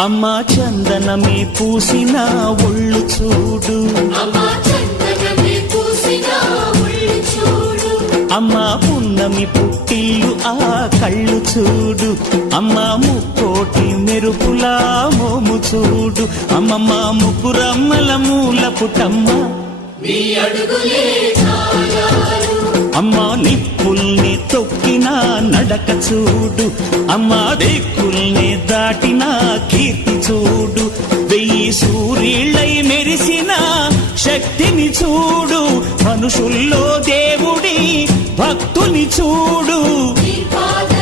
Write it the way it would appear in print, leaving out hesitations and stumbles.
అమ్మా చందనమే పూసిన ఒళ్ళు చూడు, అమ్మా పున్నమి పుట్టిల్లు ఆ కళ్ళు చూడు, అమ్మా ముక్కోటి మెరుపులా మోము చూడు, అమ్మమ్మ ముగ్గురమ్మల మూల పుటమ్మ అమ్మా నిప్పుల్ని తొక్కిన నడక చూడు, అమ్మా దిక్కుల్ని దాటిన కీర్తి చూడు, 1000 సూర్యుళ్ళై మెరిసిన శక్తిని చూడు, మనుషుల్లో దేవుడి భక్తుని చూడు.